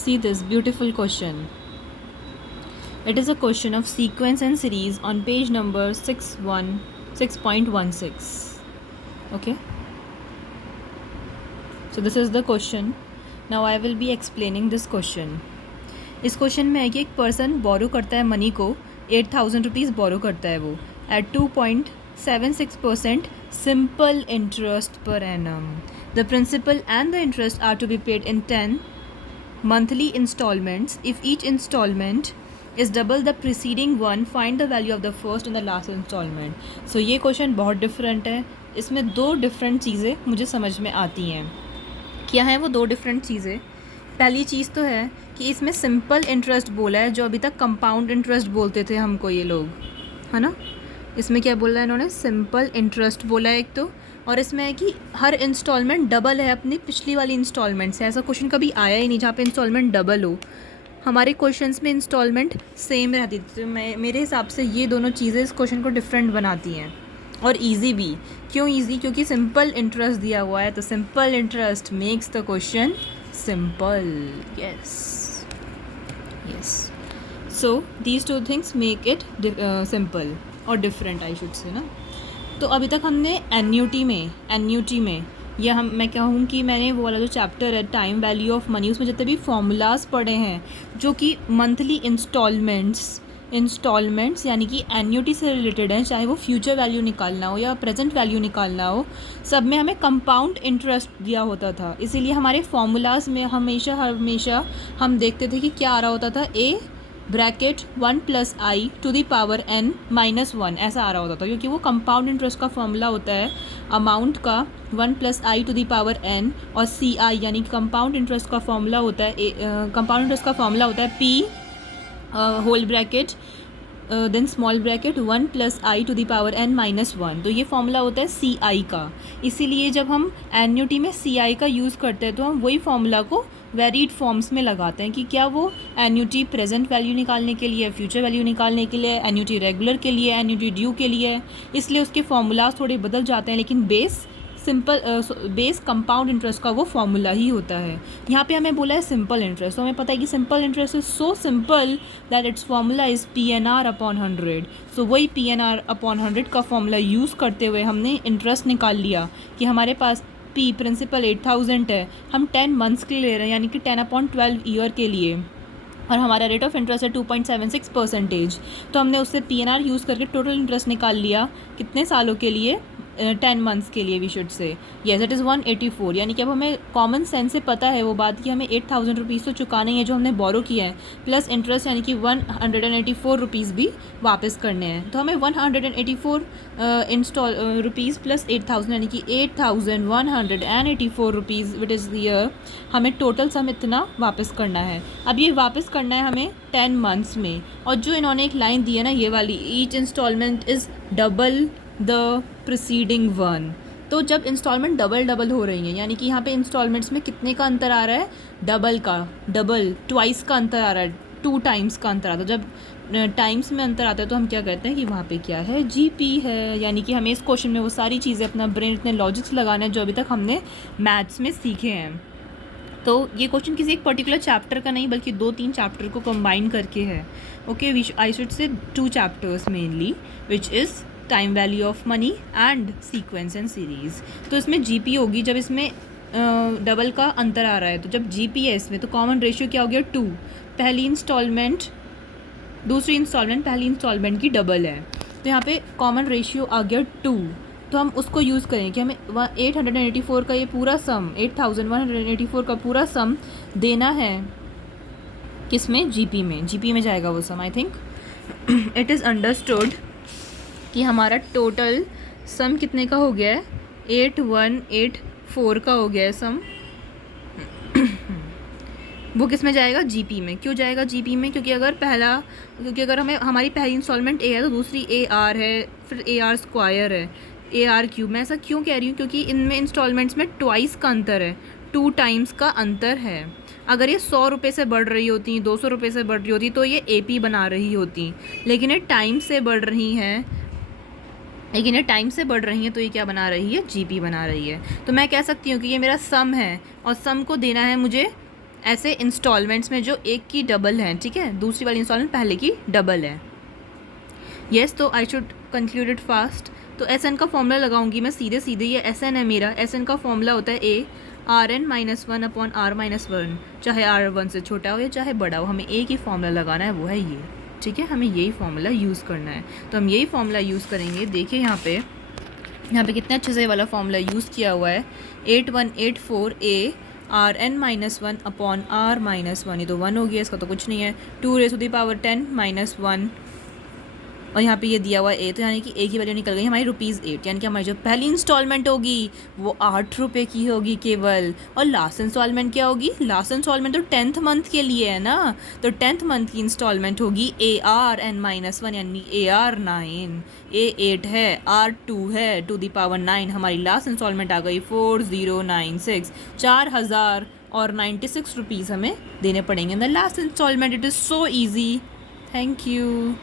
See this beautiful question. It is a question of sequence and series on page number 6.16. Okay. So this is the question. Now I will be explaining this question. इस question में है कि एक person बोरो करता है money को 8,000 rupees बोरो करता है वो at 2.76% simple interest per annum. The principal and the interest are to be paid in 10 monthly installments. If each installment is double the preceding one, find the value of the first and the last installment. So ये question बहुत different है. इसमें दो different चीज़ें मुझे समझ में आती हैं. क्या है वो दो डिफरेंट चीज़ें? पहली चीज़ तो है कि इसमें सिंपल इंटरेस्ट बोला है, जो अभी तक कंपाउंड इंटरेस्ट बोलते थे हमको ये लोग, है ना. इसमें क्या बोला है इन्होंने? सिंपल इंटरेस्ट बोला है एक तो, और इसमें है कि हर इंस्टॉलमेंट डबल है अपनी पिछली वाली इंस्टॉलमेंट से. ऐसा क्वेश्चन कभी आया ही नहीं जहाँ पे इंस्टॉलमेंट डबल हो. हमारे क्वेश्चंस में इंस्टॉलमेंट सेम रहती थी. तो मेरे हिसाब से ये दोनों चीज़ें इस क्वेश्चन को डिफरेंट बनाती हैं और इजी भी. क्यों इजी? क्योंकि सिंपल इंटरेस्ट दिया हुआ है. तो simple interest makes the question simple. Yes. So these two things make it simple और डिफरेंट, आई शुड से ना. तो अभी तक हमने एन्यूटी में या मैं कहूँ कि मैंने वो वाला जो चैप्टर है टाइम वैल्यू ऑफ मनी, उसमें जितने भी फॉर्मूलाज पढ़े हैं जो कि मंथली इंस्टॉलमेंट्स यानी कि एन्यूटी से रिलेटेड हैं, चाहे वो फ्यूचर वैल्यू निकालना हो या प्रेजेंट वैल्यू निकालना हो, सब में हमें कंपाउंड इंटरेस्ट दिया होता था. इसीलिए हमारे फॉर्मूलाज में हमेशा हम देखते थे कि क्या आ रहा होता था, A bracket 1 + i to the power n -1 ऐसा आ रहा होता था, क्योंकि वो कंपाउंड इंटरेस्ट का फॉर्मूला होता है अमाउंट का 1 + i to the power n, और सी आई यानी कंपाउंड इंटरेस्ट का फॉर्मूला होता है p whole bracket then small bracket 1 + i to the power n -1. तो ये फॉर्मूला होता है सी आई का. इसीलिए जब हम एन्यूटी में सी आई का यूज़ करते हैं तो हम वही फॉर्मूला को वेरीड फॉर्म्स में लगाते हैं कि क्या वो एन्यूटी प्रेजेंट वैल्यू निकालने के लिए, फ्यूचर वैल्यू निकालने के लिए, एन्यूटी रेगुलर के लिए, एन्यूटी ड्यू के लिए. इसलिए उसके फॉर्मूलाज थोड़े बदल जाते हैं, लेकिन बेस कंपाउंड इंटरेस्ट का वो फॉर्मूला ही होता है. यहाँ पे हमें बोला है सिंपल इंटरेस्ट, तो हमें पता है कि simple interest is so simple that it's formula is PNR/100. सो वही PNR/100 का फॉर्मूला यूज़ करते हुए हमने इंटरेस्ट निकाल लिया कि हमारे पास P प्रिंसिपल 8,000 है, हम 10 मंथ्स के लिए ले रहे हैं, यानी कि 10/12 ईयर के लिए, और हमारा रेट ऑफ इंटरेस्ट है 2.76%. तो हमने उससे PNR यूज़ करके टोटल इंटरेस्ट निकाल लिया कितने सालों के लिए, 10 मंथ्स के लिए we should say. Yes, it is 184. यानी कि अब हमें कॉमन सेंस से पता है वो बात कि हमें 8,000 रुपीज़ तो चुकाने हैं जो हमने बोरो किया है, प्लस इंटरेस्ट यानी कि 184 रुपीज़ भी वापस करने हैं. तो हमें 184 रुपीज़ प्लस 8,000 यानी कि 8,184 रुपीज़ विट इज़ ईयर, हमें टोटल सम इतना वापस करना है. अब ये वापस करना है हमें 10 मंथ्स में. और जो इन्होंने एक लाइन दी है ना ये वाली, each instalment is double the preceding one. तो जब इंस्टॉलमेंट डबल हो रही हैं, यानी कि यहाँ पे इंस्टॉलमेंट्स में कितने का अंतर आ रहा है, ट्वाइस का अंतर आ रहा है, 2 टाइम्स का अंतर आता है. जब टाइम्स में अंतर आता है तो हम क्या करते हैं कि वहाँ पे क्या है, GP है. यानी कि हमें इस क्वेश्चन में वो सारी चीज़ें अपना ब्रेन इतने लॉजिक्स लगाने हैं जो अभी तक हमने मैथ्स में सीखे हैं. तो ये क्वेश्चन किसी एक पर्टिकुलर चैप्टर का नहीं बल्कि 2-3 चैप्टर को कंबाइन करके है. Okay, I should say 2 chapters mainly, which is time value of money and sequence and series. तो इसमें GP होगी जब इसमें डबल का अंतर आ रहा है. तो जब GP है इसमें तो कॉमन रेशियो क्या हो गया, 2. पहली इंस्टॉलमेंट दूसरी इंस्टॉलमेंट पहली इंस्टॉलमेंट की डबल है, तो यहाँ पे कॉमन रेशियो आ गया 2. तो हम उसको यूज़ करें कि हमें 884 का ये पूरा सम, 8,184 का पूरा सम देना है किसमें, GP में जाएगा वो sum. I think it is understood कि हमारा टोटल सम कितने का हो गया है, 8,184 का हो गया है सम. वो किस में जाएगा, GP में. क्यों जाएगा GP में? क्योंकि अगर हमें हमारी पहली इंस्टॉलमेंट A है तो दूसरी AR है, फिर AR स्क्वायर है, AR क्यूब. मैं ऐसा क्यों कह रही हूँ? क्योंकि इनमें इंस्टॉलमेंट्स में ट्वाइस का अंतर है, 2 टाइम्स का अंतर है. अगर ये 100 रुपये से बढ़ रही होती, 200 रुपये से बढ़ रही होती तो ये AP बना रही होती, लेकिन ये टाइम से बढ़ रही हैं, तो ये क्या बना रही है, GP बना रही है. तो मैं कह सकती हूँ कि ये मेरा सम है और सम को देना है मुझे ऐसे इंस्टॉलमेंट्स में जो एक की डबल है, ठीक है, दूसरी वाली इंस्टॉलमेंट पहले की डबल है। येस, तो I should conclude it fast. तो एस एन का फॉर्मूला लगाऊंगी मैं सीधे सीधे, ये एस एन है मेरा, एस एन का फॉर्मूला होता है a r n minus one upon r minus one, चाहे आर वन से छोटा हो या चाहे बड़ा हो, हमें एक ही फॉर्मूला लगाना है, वो है ये, ठीक है, हमें यही फॉर्मूला यूज़ करना है। तो हम यही फॉर्मूला यूज़ करेंगे। देखिए यहाँ पे कितने अच्छे से वाला फॉर्मूला यूज़ किया हुआ है, 8184 a r n minus one upon r minus one, ये तो वन हो गया, इसका तो कुछ नहीं है, 2⁻10 माइनस वन, और यहाँ पे ये दिया हुआ ए, तो यानी कि ए की वैल्यू निकल गई हमारी ₹8, यानी कि हमारी जो पहली इंस्टॉलमेंट होगी वो ₹8 की होगी केवल। और लास्ट इंस्टॉलमेंट क्या होगी? लास्ट इंस्टॉलमेंट तो 10th मंथ के लिए है ना, तो 10th मंथ की इंस्टॉलमेंट होगी ARN-1 यानी AR9, A8 है, R2 है, 2⁻9, हमारी लास्ट इंस्टॉलमेंट आ गई 4096, 4096 रुपीज़ हमें देने पड़ेंगे in the last instalment. It is so easy. Thank you.